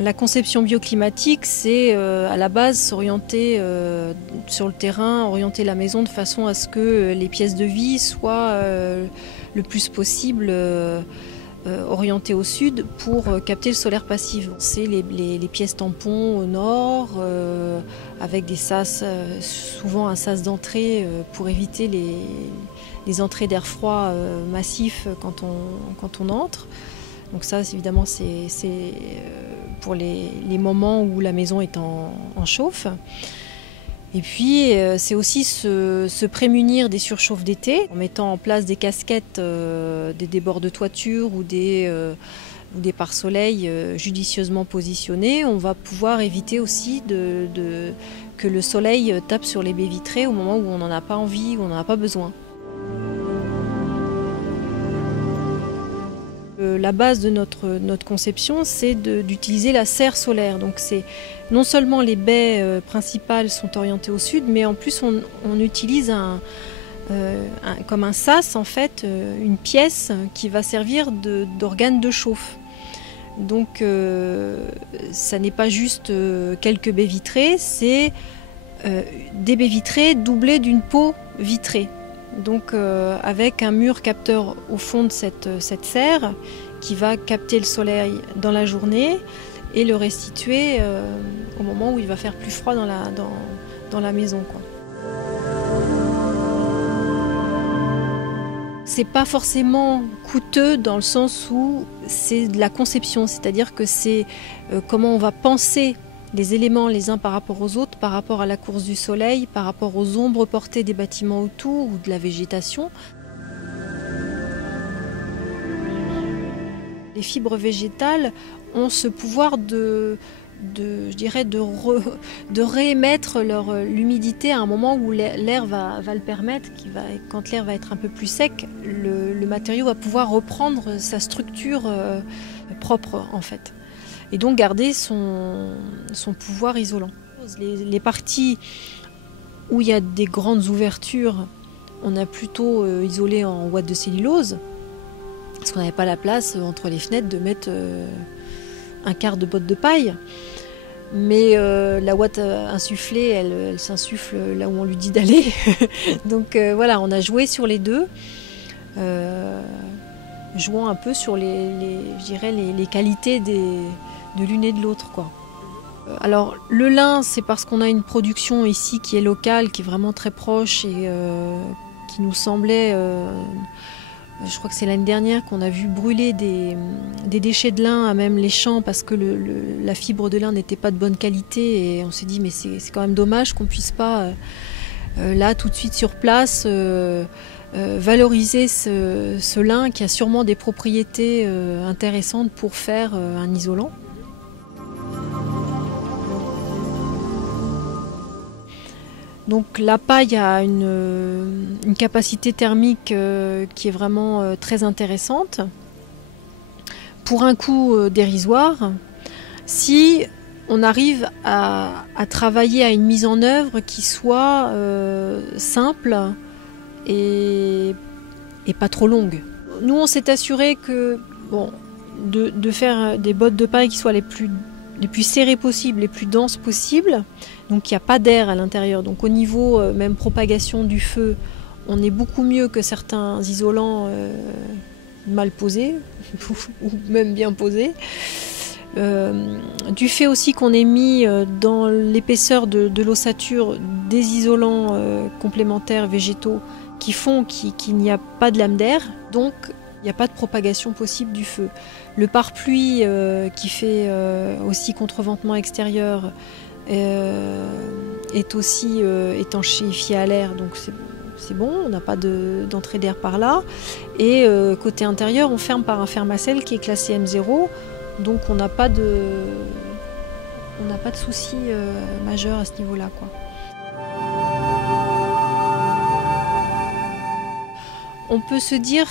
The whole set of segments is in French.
La conception bioclimatique, c'est à la base s'orienter sur le terrain, orienter la maison de façon à ce que les pièces de vie soient le plus possible orientées au sud pour capter le solaire passif. C'est les pièces tampons au nord, avec des sas, souvent un sas d'entrée pour éviter les entrées d'air froid massif quand on entre. Donc ça, évidemment, c'est pour les moments où la maison est en chauffe. Et puis, c'est aussi se prémunir des surchauffes d'été en mettant en place des casquettes, des bords de toiture ou des pare-soleil judicieusement positionnés. On va pouvoir éviter aussi que le soleil tape sur les baies vitrées au moment où on n'en a pas envie, où on n'en a pas besoin. La base de notre conception, c'est d'utiliser la serre solaire. Donc non seulement les baies principales sont orientées au sud, mais en plus on utilise comme un sas, en fait, une pièce qui va servir d'organe de chauffe. Donc ça n'est pas juste quelques baies vitrées, c'est des baies vitrées doublées d'une peau vitrée. Donc avec un mur capteur au fond de cette serre qui va capter le soleil dans la journée et le restituer au moment où il va faire plus froid dans la maison, quoi. C'est pas forcément coûteux dans le sens où c'est de la conception, c'est-à-dire que c'est comment on va penser les éléments les uns par rapport aux autres, par rapport à la course du soleil, par rapport aux ombres portées des bâtiments autour ou de la végétation. Les fibres végétales ont ce pouvoir de réémettre l'humidité à un moment où l'air va le permettre, quand l'air va être un peu plus sec, le matériau va pouvoir reprendre sa structure propre, en fait. Et donc garder son pouvoir isolant. Les parties où il y a des grandes ouvertures, on a plutôt isolé en ouate de cellulose, parce qu'on n'avait pas la place entre les fenêtres de mettre un quart de botte de paille. Mais la ouate insufflée, elle s'insuffle là où on lui dit d'aller. Donc voilà, on a joué sur les deux. Jouant un peu sur les qualités de l'une et de l'autre, quoi. Alors le lin, c'est parce qu'on a une production ici qui est locale, qui est vraiment très proche et qui nous semblait, je crois que c'est l'année dernière qu'on a vu brûler des déchets de lin à même les champs parce que la fibre de lin n'était pas de bonne qualité et on s'est dit mais c'est quand même dommage qu'on puisse pas là tout de suite sur place valoriser ce lin qui a sûrement des propriétés intéressantes pour faire un isolant. Donc la paille a une capacité thermique qui est vraiment très intéressante pour un coût dérisoire si on arrive à travailler à une mise en œuvre qui soit simple et pas trop longue. Nous, on s'est assuré que de faire des bottes de paille qui soient les plus serrées possibles, les plus denses possibles. Donc il n'y a pas d'air à l'intérieur. Donc au niveau même propagation du feu, on est beaucoup mieux que certains isolants mal posés ou même bien posés. Du fait aussi qu'on ait mis dans l'épaisseur de l'ossature des isolants complémentaires végétaux qui font qu'il n'y a pas de lame d'air, donc il n'y a pas de propagation possible du feu. Le pare-pluie qui fait aussi contreventement extérieur est aussi étanchéifié à l'air, donc c'est bon, on n'a pas d'entrée d'air par là. Et côté intérieur, on ferme par un fermacelle qui est classé M0, donc on n'a pas de souci majeur à ce niveau-là, quoi. On peut se dire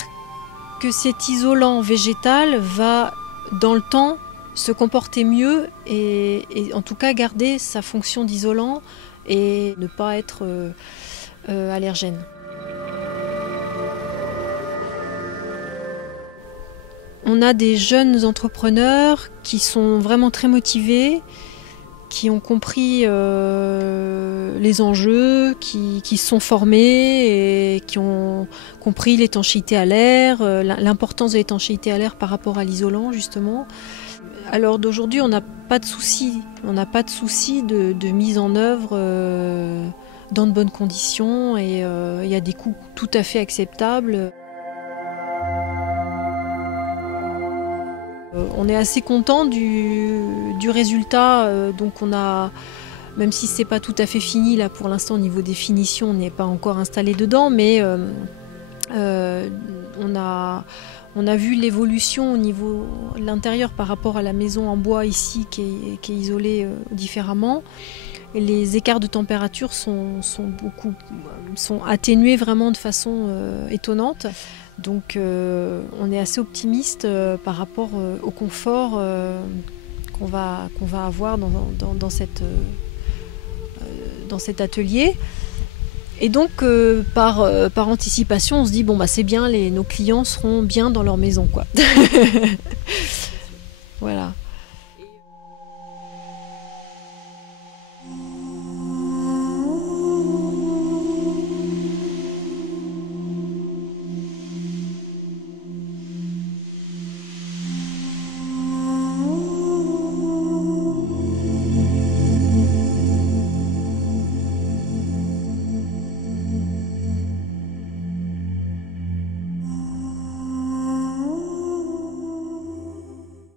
que cet isolant végétal va, dans le temps, se comporter mieux et en tout cas garder sa fonction d'isolant et ne pas être allergène. On a des jeunes entrepreneurs qui sont vraiment très motivés, qui ont compris les enjeux, qui se sont formés et qui ont compris l'étanchéité à l'air, l'importance de l'étanchéité à l'air par rapport à l'isolant justement. Alors d'aujourd'hui, on n'a pas de souci, de mise en œuvre dans de bonnes conditions et il y a des coûts tout à fait acceptables. On est assez content du résultat, donc on a, même si c'est pas tout à fait fini là pour l'instant au niveau des finitions, on n'est pas encore installé dedans, mais on a vu l'évolution au niveau de l'intérieur par rapport à la maison en bois ici qui est isolée différemment. Et les écarts de température sont atténués vraiment de façon étonnante. Donc on est assez optimiste par rapport au confort qu'on va avoir dans cet atelier. Et donc par anticipation, on se dit bon bah c'est bien, nos clients seront bien dans leur maison quoi. Voilà.